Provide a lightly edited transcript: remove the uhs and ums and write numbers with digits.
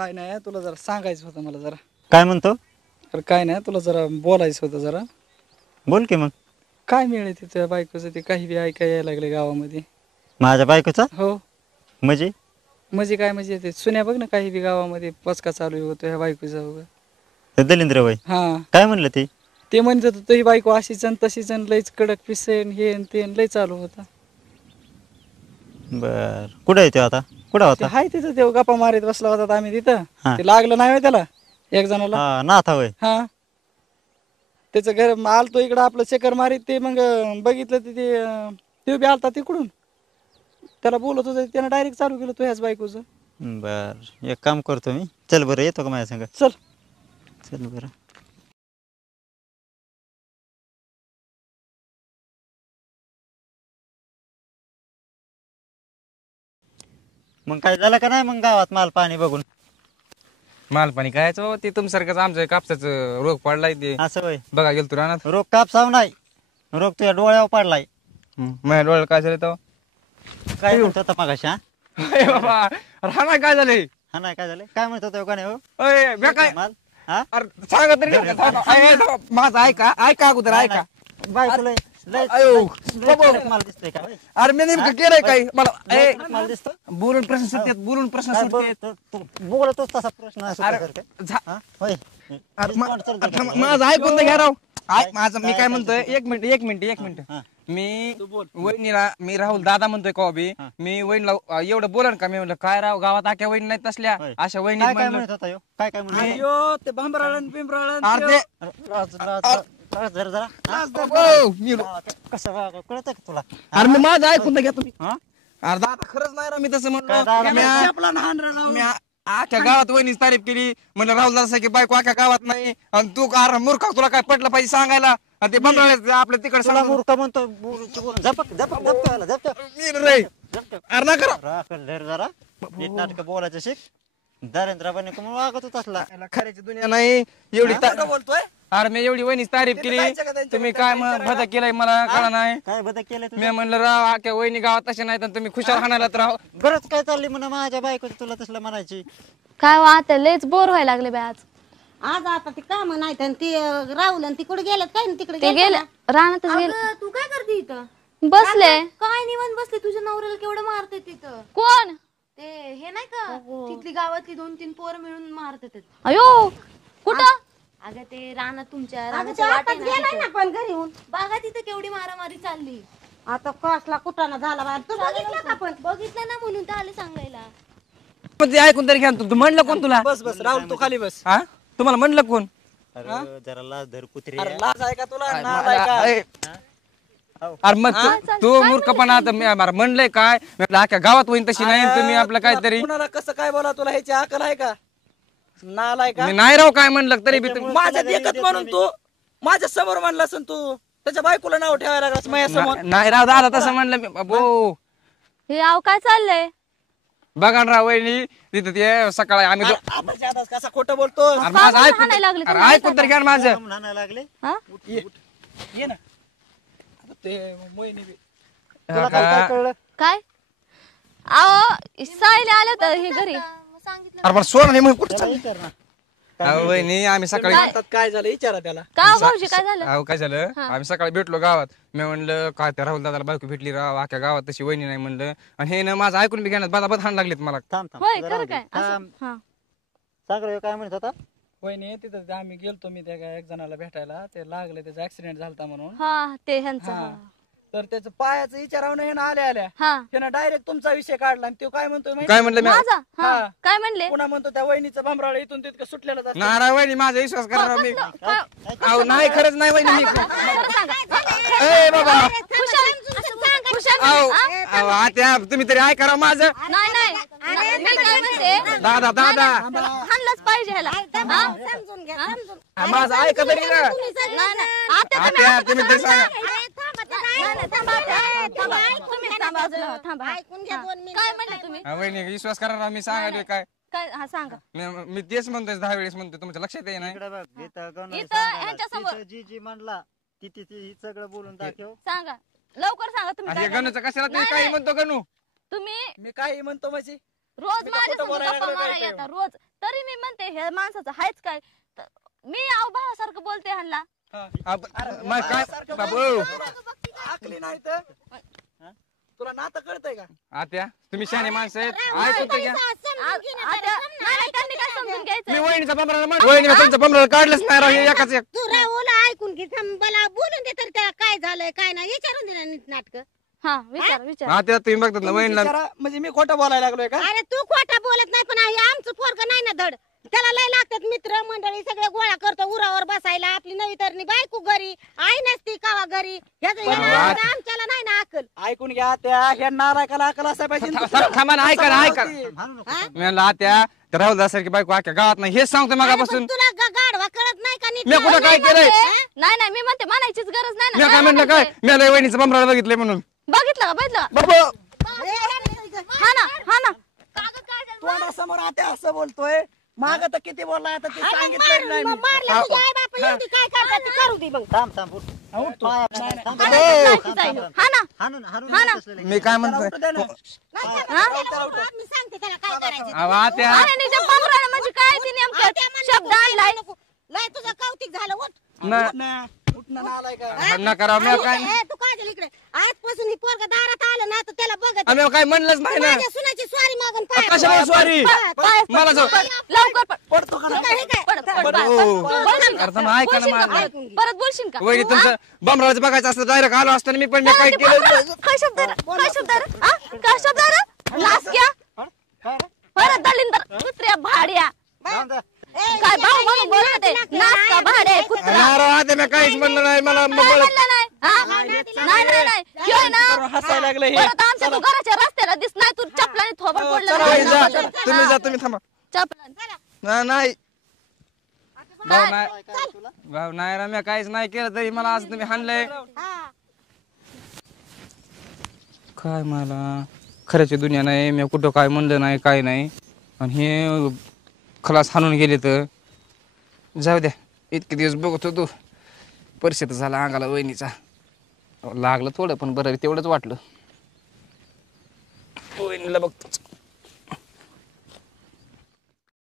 काय नाही तुला जरा सांगायचं होतं मला जरा. काय म्हणतो? तर काय नाही तुला जरा बोलायचं होतं जरा. बोल की मग. काय मिळेल तिथं बायकोचं ते काही बी ऐकाय यायला लागले गावामध्ये. माझ्या बायकोचा हो म्हणजे? म्हणजे काय म्हणजे ते सुन्या बघ ना काही बी गावामध्ये पचका चालू होतो ह्या बायकोचा वगैरे. ते दलिंद्र वय हा काय म्हणलं ते? ते म्हणत होतं ही बायको अशीच आणि तशीच आणि लईच कडक पिसेन हे आणि ते आणि लई चालू होता. बर कुठं आहे ते आता? कुठं ते होता? हाय तिथं ते गप्पा मारीत बसला होता आम्ही तिथं. हा. ते लागलं नाही होय त्याला एक जणाला. हा नाथा वय. हा त्याचं घर आलतो इकडं आपलं चक्कर मारीत ते मग बघितलं ते बी आलता तिकडून त्याला बोलत होतं त्यानं डायरेक्ट चालू केलं तो ह्याच बायकोचं. बर एक काम करतो मी. चल बरं येतो का माझ्या संग? चल चल बरं. मग काय झालं का नाही मग गावात माल पाणी बघून? माल पाणी खायचं ते तुमच्यासारखंच आमचं कापसाचं रोग पडलाय ते असं वय. बघा गेलो तू रानात. रोग कापसाव नाही, रोग तुझ्या डोळ्यावर पडलाय. माझ्या डोळ्याला काय झालं तेव्हा? काय म्हणतो होता मगाशी? हा अरे बाबा राणा काय झालंय? हा नाही काय झालं? काय म्हणतो होता का नाही? हो अय, म्या काय माल हा अरे सांगा तरी नाही का? अय, थांबा. माझं ऐका ऐका अगोदर ऐका. बायकोला अयो, माल दिसतोय का? अरे मी नेमकं केलंय काय मला ए, माल दिसतो? बोलून प्रश्न सुटतात बोलून प्रश्न काय सुटतात. बोलतोच तसा प्रश्न असतो अरे, का? झा- हा? होय. अरे, मा- तोंड चल थांबा, जरा. माझं ऐकून तर घ्या राव. काय- माझं मी काय काय म्हणतोय सांगतो? एक मिनिट हा. मी वहिनीला मी राहुल दादा म्हणतोय का बी मी वहिनीला एवढं बोलन का मी म्हणलं काय राव गावात आख्या वहिनी नाही तसल्या होय. अशा वहिनी काय काय म्हणलं म्हणत होता ह्यो? काय काय म्हणत होता? अयो ते भांबराळन पिंपराळन अरे ते- अरे, लाज जरा जरा. हा? ओ, मी कसं कळत का तुला? अरे मी माझं ऐकून तर घ्या तुम्ही. हा? अरे दादा खरंच नाही राव मी तसं काय दादा म्हणलं नाही? आपला लहान राव. मी आख्या गावात वहिनीच तारीफ केली म्हणलं राहुल दादा की बायको आख्या गावात नाही आणि तू का मूर्ख तुला काय पटलं पाहिजे सांगायला आणि ते बंधळ आपल्या तिकडे तुला सांग मूर्ख म्हणतो झपक झपक झपक झपक मी रे झपक. अरे ना करा राखल धर जरा नीट नाटक बोलायचं शिक. दरेंद्राबाने कमून वागत होत असला. खऱ्याची दुनिया नाही एवढी खोटं बोलतोय अरे मी एवढी वहिनीच तारीफ केली जायचं का त्यांच्या तुम्ही घरी काय विचारायला? भदा केलाय मला कळा नाही काय बदल केलं मी म्हणलं राव आख्या वहिनी गावात तसे नाहीत आणि तुम्ही खुशाल हाणायला तर राव गरज काय चालली म्हणा माझ्या बायको तुला तसलं म्हणायची? काय आता लयच बोर व्हायला लागले बाय आज. आज आता ती काम नाहीत आणि ती राहुल आणि तिकडे गेल्यात काय तिकडे ते गेले रानातच गेले अगं, तू काय करते इथं? बसले. काय निवांत बसले तुझ्या नवऱ्याला केवढं मारते तिथं? कोण? ते हे नाही का तिथली गावातली 2-3 पोरं मिळून मारतात. अयो कुठं? अगं ते रानात तुमच्या अगं रानाच्या ते आताच वाटेनं गेलाय ना तिथं. पण घरी येऊन बघा तिथं केवढी मारामारी चालली. आता कसला कुटाणा झाला बाहेर तू बघितलं का पण बघितलं ना म्हणून तर आले सांगायला. पण ते ऐकून तरी घ्या तू म्हणलं कोण तुला बस बस राहुल तू खाली बस. हा तुम्हाला म्हणलं कोण अरे जरा लाज धर कुत्री अरे आहे. लाज आहे का तुला नाद आहे का? अरे मग तू मूर्खपणा आता मी अरे म्हणलंय काय मी म्हणलं अख्ख्या गावात होईन तशी नाही आणि तुम्ही आपलं तुला काहीतरी कुणाला कसं काय बोला तुला ह्याची अकल आहे का? नालाय का? मी नाही राव काय म्हणलं तरी बी तुम्ही माझ्या देखत म्हणून तू माझ्या समोर म्हणला असन तू त्याच्या बायकोला नाव ठेवायला लागलास माझ्या समोर. नाही राव दादा तसं म्हणलं मी बो हे आव काय चाललंय? बघा ना राव वहिनी तिथं ते सकाळी आम्ही आबाच्या हातात कसा खोटं बोलतो. अरे माझं का ऐकून हाणायला लागले अरे ऐकून तरी घ्या ना माझं म्हणायला लागले. हा? ये ना आता ते मोहिनी बी. तुला काय काय कळलं? काय? आहो सायले आले तर हे घरी. मग सांगितलं अरे मला सोड नाही मग कुठं त्याला विचार ना. अहो वहिनी आम्ही सकाळी म्हणतात काय झालं विचारा त्याला. का भाऊजी काय झालं? अहो काय झालं आम्ही सकाळी भेटलो गावात मी म्हणलं काय त्या राहुल दादाला बायको भेटली राव अख्ख्या गावात तशी वहिनी नाही म्हणलं आणि हे ना माझं ऐकून बी घेण्यात बदाबद हाण लागलेत मला थांब थांब होय जरा खरं राहू दे. काय? असं थांब. हा. सांग रे काय म्हणत होता? वहिनी तिथं आम्ही गेलतो मी त्या एक जणाला भेटायला ते लागले त्याचा ऍक्सिडेंट झालता म्हणून. हा ते ह्यांचं हा. हा. तर त्याचं पायाचं विचारावं हे ना आल्या आल्या हा त्यानं डायरेक्ट तुमचा विषय काढला आणि तो काय म्हणतोय माहिती? काय म्हणलं मी माझा हा हा. काय म्हणले? पुन्हा म्हणतो त्या वहिनीचं भांबराळ इथून तितकं सुटलेलं जातं. नारा वहिनी माझा विश्वास करा राव मी काय- अहो नाही खरंच नाही वहिनी मी खरं सांगा. ए बाबा खुशाल खुशाल अहो हा? अहो, आत्या तुम्ही तरी ऐका राव माझं नाही नाही मी काय म्हणते दादा दादा हाणलंच पाहिजे ह्याला हा? समजून घ्या समजून हा, माझं ऐका तरी ना नाही नाही आता तुम्ही आत्या तुम्ही तरी सांगा थांबा ऐकून घ्या 2 मिनिटं. काय म्हणले तुम्ही? हा, वहिनी विश्वास करा राव मी सांगायलोय काय काय हा सांगा. मी तेच म्हणतोय 10 वेळेस म्हणतोय तुमच्या लक्षात येई नाही इकडे बघ इथं गणू इथं सांगायला. ह्यांच्यासमोर. तिथं जी जी म्हणला ती सगळं बोलून दाखव. सांगा लवकर सांगा तुम्ही हे काय गणूचं कशाला तुम्ही नाही, काही नाही. म्हणतो गणू तुम्ही मी काही म्हणतो म्हणजे रोज मी का माझ्या खोटं संग बोलायला गप्पा लागलोय मारायला काय येतात रोज. तरी मी म्हणते हे माणसाचं हायच काय. मी आव भावासारखं बोलते ह्यांना. मग काय बाबू आकली नाही तर तुला नातं कळतंय का? आत्या तुम्ही शहाणे माणसं आहेत ऐकतो घ्या. नाही त्यांनी काय समजून मी घ्यायचं. वहिनीचा बंबराला वहिनीला तुमच्या बंबराला काढलंच नाही राव हे एकाच एक. तू राहुल ऐकून घे मला बोलून दे तर त्याला काय झालंय काय नाही विचारून दे ना नीट नाटक. हा विचार विचार. आत्या तुम्ही बघतात ना वहिनीला विचारा, म्हणजे मी खोटं बोलायला लागलोय का? अरे तू खोटा बोलत नाही पण हे आमचं पोरग नाही ना धड. त्याला लय लागतात मित्र मंडळी सगळे गोळा करतो उरावर बसायला. आपली नवी तरणी बायको घरी आई नसती कावा घरी आमच्याला नाही ना अक्कल. ऐकून घ्या त्या ह्या नालायकाला अकल असाय पाहिजे ना. थांबा ना ऐका ना ऐका हाणू नको. मी म्हणलं आत्या तर राहुल दासारखी बायको अख्ख्या गावात नाही हेच सांगतो अरे मगापासून. पण तुला गाढवा कळत नाही का नीट? मी कुठं काय केलंय नाही नाही मी म्हणते म्हणायचीच गरज नाही मी ना. काय म्हणलं काय मी लय वहिनीचं बंबराला बघितलंय म्हणून. बघितलं का बघितलं का? बाबू हा ना हा ना. तोंडासमोर आता असं बोलतोय माग तर किती बोलला आता ते सांगितलं नाही मी. मारलं तुझ्या आई बाप एवढी काय करतात ते करू दे मग. थांब उठ. पाया पडायला थांब. हा ना. हाणून हा ना. कसलं लई. मी काय म्हणतोय उठू दे ना. नाही त्याला मी सांगते त्याला काय करायचं. अहो, आत्या अरे निजा बंगराला म्हणजे काय ते नेमकं शब्द आणलाय. लय तुझं कौतिक झालं उठ. नाही उठ ना, उठ ना, नालायका. भांडणं करा मी काय ए, तू काजल इकडे आजपासून ही पोरग दारात आलं ना तर त्याला बघत आम्ही काय म्हणलंच नाही ना माझ्या सुनाची स्वारी मागून पाय कशाला सॉरी मला जाऊ लवकर पड. पडतो का नाही? पड, पड, पड, हो. बोलशील का? अरे थांबा, ऐका ना बोलशील का मला. परत? परत बोलशील का? वहिनी तुमचं बंबराचं बघायचं असतं डायरेक्ट आलो असतं ना मी पण मी काय ते केलं बंगला- काय शब्द आहे रे? काय शब्द आहे रे? हा? काय शब्द आहे रे? लास घ्या. परत दलिंदर कुत्र्या भाड्या. थांब जा. काय भाऊ म्हणून बोलत आहे? नास का भाड्या कुत्रा. नाही राव, आता मी काहीच म्हणलं नाही मला काय मोबाईल म्हणलं नाही? हा? नाही नाही नाही ह्यो आहे ना हसायला लागलं हे. परत आमच्या तू घराच्या रस्त्याला दिस नाही तू चपलाने थोबड तुम्ही पडलं जा तुम्ही जा तुम्ही थांबा चपला नाही भाऊ काय? नाही भाऊ नाही रा मी काहीच नाही केलं तरी मला आज तुम्ही हाणलंय काय मला खऱ्याची दुनिया नाही मी कुठं काय म्हणलं नाही काय नाही आणि हे खलास हाणून गेले तर जाऊ द्या इतके दिवस बघत होतो परिस्थिती झाला अंगाला वहिनीचा लागलं थोडं पण बरं तेवढंच वाटलं वहिनीला बघतो